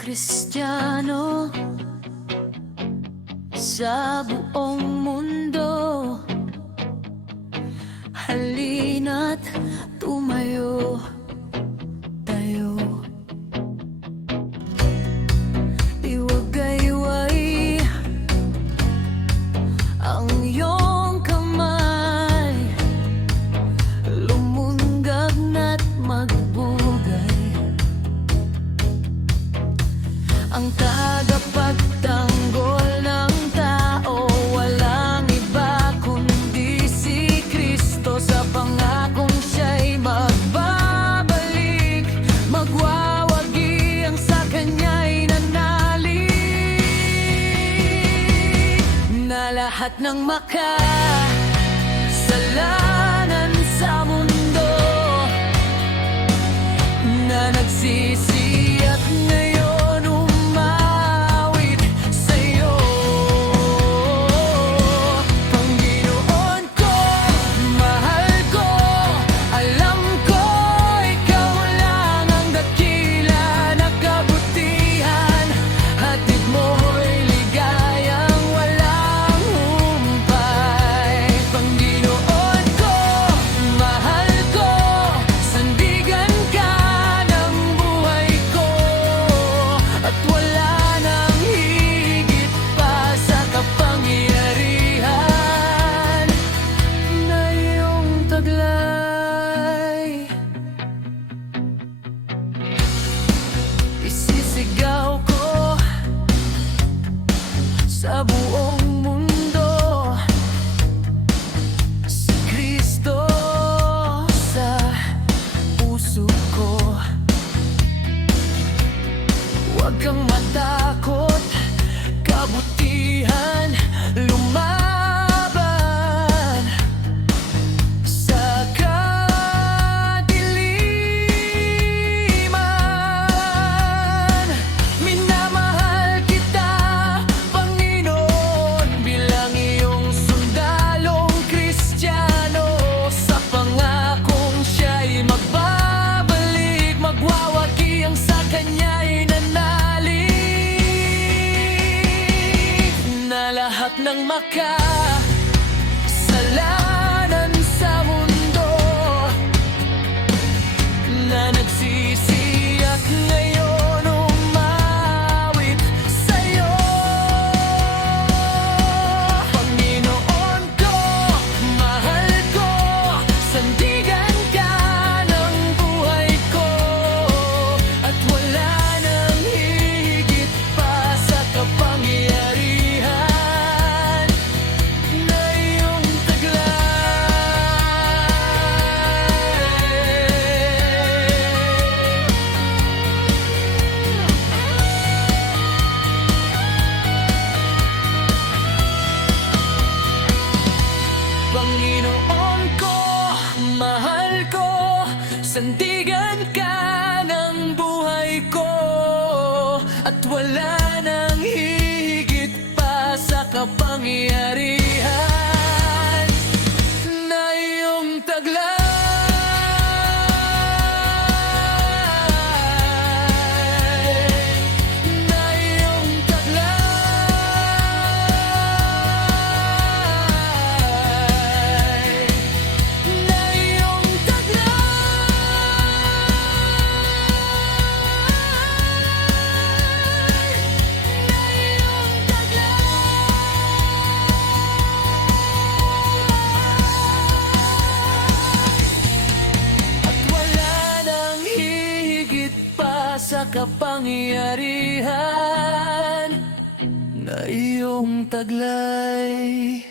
Kristiyano sa buong mundo, halina't tumayo tayo. Iwagayway ang iyong kamay, lumunggab na't magbugay. Ang tagapagtanggol ng tao, walang iba kundi si Kristo. Sa pangakong siya'y magbabalik, magwawagi ang sa kanya'y nanalig. Na lahat ng makasalanan sa mundo na nagsisi at ngayon isisigaw ko sa buong mundo, si Kristo sa puso ko. Huwag kang matakot, kabutihan lumaban sa kadiliman. Minamahal kita, Panginoon, bilang iyong sundalong Kristiyano. Sa pangakong siya'y magbabalik, magwawagi ang sa kanya'y nanalig. Na lahat ng makasalanan sa mundo na nagsisi at ngayon umawit sa'yo. Panginoon ko, mahal ko, sandigan ka ng buhay ko, at wala nang higit pa sa kapangyarihan na iyong taglay. Panginoon ko, mahal ko, sandigan ka ng buhay ko, at wala nang higit pa sa kapangyarihan na iyong taglay. Na iyong taglay. Na iyong at wala nang higit pa sa kapangyarihan na iyong taglay.